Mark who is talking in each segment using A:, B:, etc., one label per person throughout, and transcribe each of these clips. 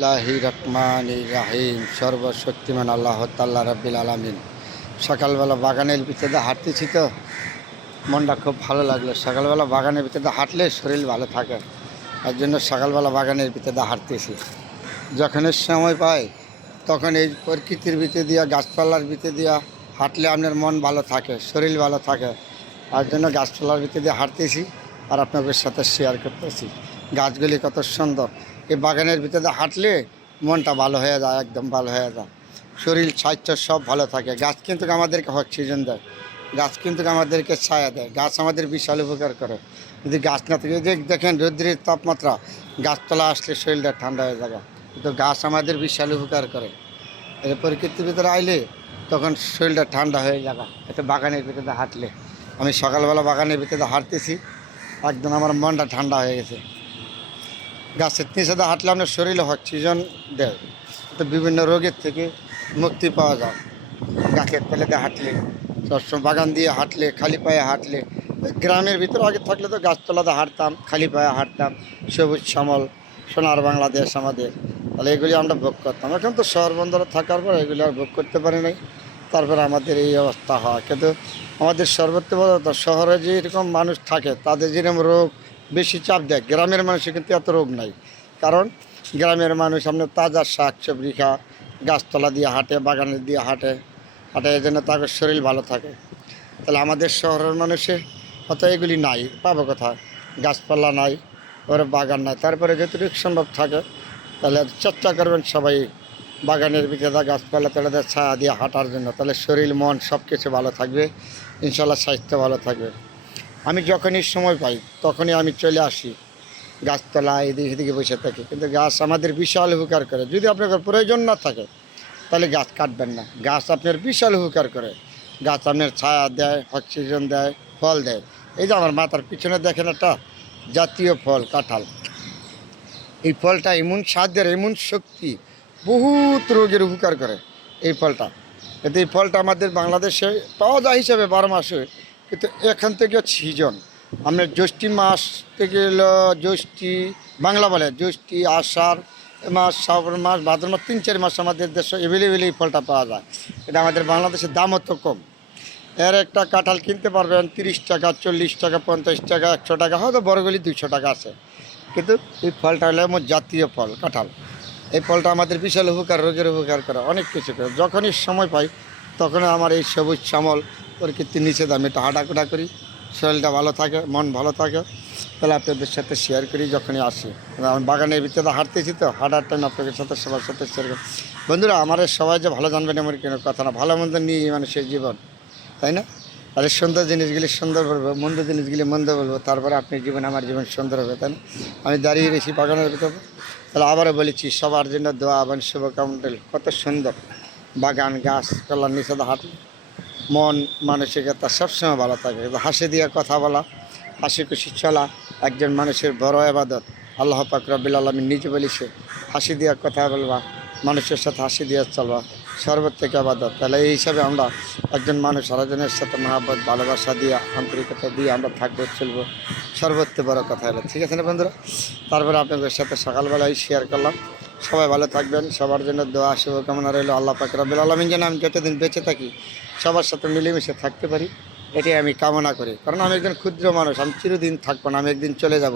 A: আল্লাহি রহমান রাহিম। সর্বশক্তিমান আল্লাহ তাল্লা রব্বিল আলমিন। সকালবেলা বাগানের ভিতরে হাঁটতেছি তো। মনটা খুব ভালো লাগল। সকালবেলা বাগানের ভিতরে হাঁটলে শরীর ভালো থাকে। তার জন্য সকালবেলা বাগানের ভিতরে হাঁটতেছি। যখনই সময় পাই, তখন এই প্রকৃতির ভিতরে দিয়া, গাছপালার ভিতরে দিয়া হাঁটলে আপনার মন ভালো থাকে, শরীর ভালো থাকে। তার জন্য গাছপালার ভিতরে দিয়ে হাঁটতেছি আর আপনাদের সাথে শেয়ার করতেছি। গাছগুলি কত সুন্দর। এই বাগানের ভিতরে হাঁটলে মনটা ভালো হয়ে যায়, একদম ভালো হয়ে যায়। শরীর, স্বাস্থ্য সব ভালো থাকে। গাছ কিন্তু আমাদেরকে অক্সিজেন দেয়। গাছ কিন্তু আমাদেরকে ছায়া দেয়। গাছ আমাদের বিশাল উপকার করে। যদি গাছ না থাকে যে দেখেন রৌদ্রের তাপমাত্রা, গাছতলা আসলে শরীরটা ঠান্ডা হয়ে যাবে। কিন্তু গাছ আমাদের বিশাল উপকার করে। এর প্রকৃতির ভিতরে আইলে তখন শরীরটা ঠান্ডা হয়ে যাবে। এটা বাগানের ভিতরে হাঁটলে। আমি সকালবেলা বাগানের ভিতরে হাঁটতেছি। একদম আমার মনটা ঠান্ডা হয়ে গেছে। গাছের নিচে হাঁটলে আপনার শরীরে অক্সিজেন দেয়। তো বিভিন্ন রোগের থেকে মুক্তি পাওয়া যায়। গাছের তলেতে হাঁটলে সবসময় বাগান দিয়ে হাঁটলে, খালি পায়ে হাঁটলে, গ্রামের ভিতরে আগে থাকলে তো গাছতলাতে হাঁটতাম, খালি পায়ে হাঁটতাম। সবুজ শ্যামল, সোনার বাংলাদেশ আমাদের। তাহলে এগুলি আমরা ভোগ করতাম। এখন তো শহর বন্দরে থাকার পর এগুলি আর ভোগ করতে পারি নাই। তারপরে আমাদের এই অবস্থা হয়। কিন্তু আমাদের সর্বত্র শহরে যে এরকম মানুষ থাকে, তাদের যেরকম রোগ বেশি চাপ দেয়। গ্রামের মানুষের কিন্তু এত রোগ নাই। কারণ গ্রামের মানুষ আপনার তাজা শাক সবজি খা গাছতলা দিয়ে হাঁটে, বাগানে দিয়ে হাঁটে হাঁটে, এই জন্য তাদের শরীর ভালো থাকে। তাহলে আমাদের শহরের মানুষে অত এগুলি নাই, পাবো কথা গাছপালা নাই, ওর বাগান নাই। তারপরে যতটুকু সম্ভব থাকে, তাহলে চেষ্টা করবেন সবাই বাগানের ভিতরে গাছপালা তেড়ে ছায়া দিয়ে হাঁটার জন্য। তাহলে শরীর, মন সব কিছু ভালো থাকবে, ইনশাল্লাহ স্বাস্থ্য ভালো থাকবে। আমি যখনই সময় পাই, তখনই আমি চলে আসি। গাছতলা এদিকে এদিকে বসে থাকি। কিন্তু গাছ আমাদের বিশাল উপকার করে। যদি আপনার প্রয়োজন না থাকে, তাহলে গাছ কাটবেন না। গাছ আপনার বিশাল উপকার করে। গাছ আপনার ছায়া দেয়, অক্সিজেন দেয়, ফল দেয়। এই যে আমার মাথার পিছনে দেখেন একটা জাতীয় ফল, কাঁঠাল। এই ফলটা এমন স্বাদের, এমন শক্তি, বহুত রোগের উপকার করে এই ফলটা। কিন্তু এই ফলটা আমাদের বাংলাদেশে পাওয়া যায় হিসাবে বারো মাসে। কিন্তু এখান থেকে সিজন। আমরা জ্যৈষ্ঠী মাস থেকে এলো জ্যৈষ্ঠী, বাংলা বলে, জ্যৈষ্ঠী, আষাঢ় মাস, শ্রাবণ মাস, ভাদ্র মাস, তিন, চার মাস আমাদের দেশে অ্যাভেলেবেল এই ফলটা পাওয়া যায়। এটা আমাদের বাংলাদেশের দামও তো কম। এর একটা কাঁঠাল কিনতে পারবেন, তিরিশ টাকা, চল্লিশ টাকা, পঞ্চাশ টাকা, একশো টাকা, হয়তো বড়গুলি দুইশো টাকা আছে। কিন্তু এই ফলটা হলো আমার জাতীয় ফল, কাঁঠাল। এই ফলটা আমাদের বিশাল উপকার, রোগের উপকার করে, অনেক কিছু করে। যখনই সময় পাই তখন আমার এই সবুজ শ্যামল প্রকৃতির নিচে আমি একটু হাঁটাকুটা করি, শরীরটা ভালো থাকে, মন ভালো থাকে, তাহলে আপনাদের সাথে শেয়ার করি যখনই আসি। আমি বাগানের ভিতরে হাঁটতেছি তো, হাঁটার টাইম আপনাদের সাথে, সবার সাথে শেয়ার করি। বন্ধুরা আমার সবাই যে ভালো জানবেন এমন কোনো কথা না, ভালো মন্দ নিয়ে মানুষের জীবন, তাই না? আর সুন্দর জিনিসগুলি সুন্দর বলব, মন্দ জিনিসগুলি মন্দ বলব, তারপরে আপনি জীবন, আমার জীবন সুন্দর হবে, তাই না? আমি দাঁড়িয়ে রয়েছি বাগানের ভিতরে। তাহলে আবারও বলেছি, সবার জন্য দোয়া এবং শুভকামনা, কত সুন্দর। বাগান গাছ কলার নিচে হাঁট মন মানসিকতা সবসময় ভালো থাকে। হাসি দিয়ে কথা বলা, হাসি খুশি চলা, একজন মানুষের বড় আবাদত, আল্লাহ পাক রব্বিল আলমী নিজে বলিছে, হাসি দিয়ে কথা বলবা, মানুষের সাথে হাসি দিয়ে চলবা সর্বত থেকে আবাদত। তাহলে এই হিসাবে আমরা একজন মানুষ আরেকজনের সাথে মহাব্বত, ভালোবাসা দিয়ে, আন্তরিকতা দিয়ে আমরা থাকব, চলবো সর্বত্র বড় কথা হলো। ঠিক আছে না বন্ধুরা? তারপরে আপনাদের সাথে সকালবেলায় শেয়ার করলাম। সবাই ভালো থাকবেন, সবার জন্য দোয়া, শুভকামনা রইল আল্লাহ পাক রব্বিল আলমিন যেন আমি যতদিন বেঁচে থাকি, সবার সাথে মিলেমিশে থাকতে পারি, এটাই আমি কামনা করি। কারণ আমি একজন ক্ষুদ্র মানুষ, আমি চিরদিন থাকব না, আমি একদিন চলে যাব।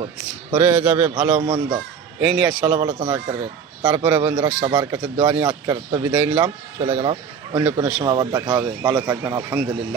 A: রয়ে যাবে ভালো মন্দ। এই নিয়ে সলাপ আলোচনা করবে। তারপরে বন্ধুরা, সবার কাছে দোয়া নিয়ে আজকের তো বিদায় নিলাম, চলে গেলাম। অন্য কোনো সময় আবার দেখা হবে। ভালো থাকবেন, আলহামদুলিল্লাহ।